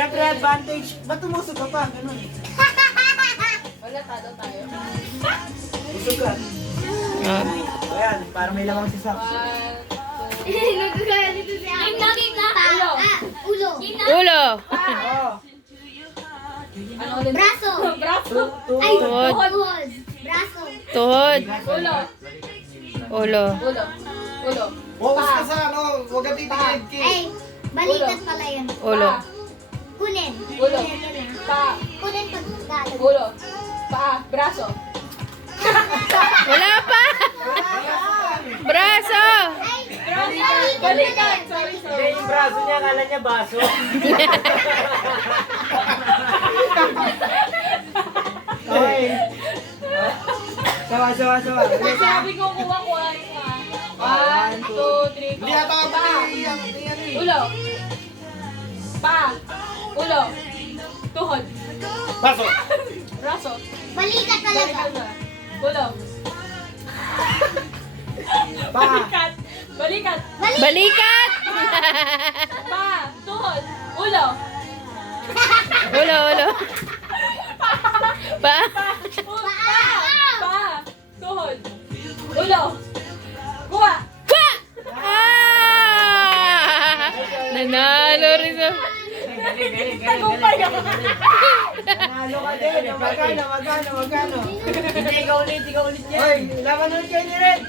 Siyempre, advantage. Ba't tumusog ka pa? Ganun. Wala, talo tayo. Usog ka. Ayan, para may lamang si Sak. 1, 2, Nagkagaya dito si Ako. Ulo. Ulo. Ulo. Oo. ano ulit? Braso. Braso. Ay, Tuhod. tuhod. Braso. Tuhod. Ulo. Ulo. Ulo. Ulo. Focus ka sa ano, huwag ka titigil, Ki. Ay, balikat pala yan. Ulo. Kunin. Ulo. Kunin. Pa. Kunin pag galag. Ulo. Paa. Braso. Wala pa. Braso. Ay, Balikan. Sorry, Hindi, sorry. yung braso niya, akala niya baso. Okay. Sawa. Sabi ko kuha ko ay 1, 2, 3, 4. Hindi ata ako Paa. Ulo. Paa. Ulo. Tuhod. Baso. Braso. balikat talaga. Balikan na. Ulo. Pa. Balikat. Balikat. Balikat. Paa. Tuhod. Ulo. Ulo. Ulo. Pa. Paa. Tuhod. Ulo. Kuha. Ah! Nanalo rin sa... Tagumpay ako. Nanalo ka din. Magkano? Hindi, ikaw ulit yan. Hoy, laban ulit kayo ni Red.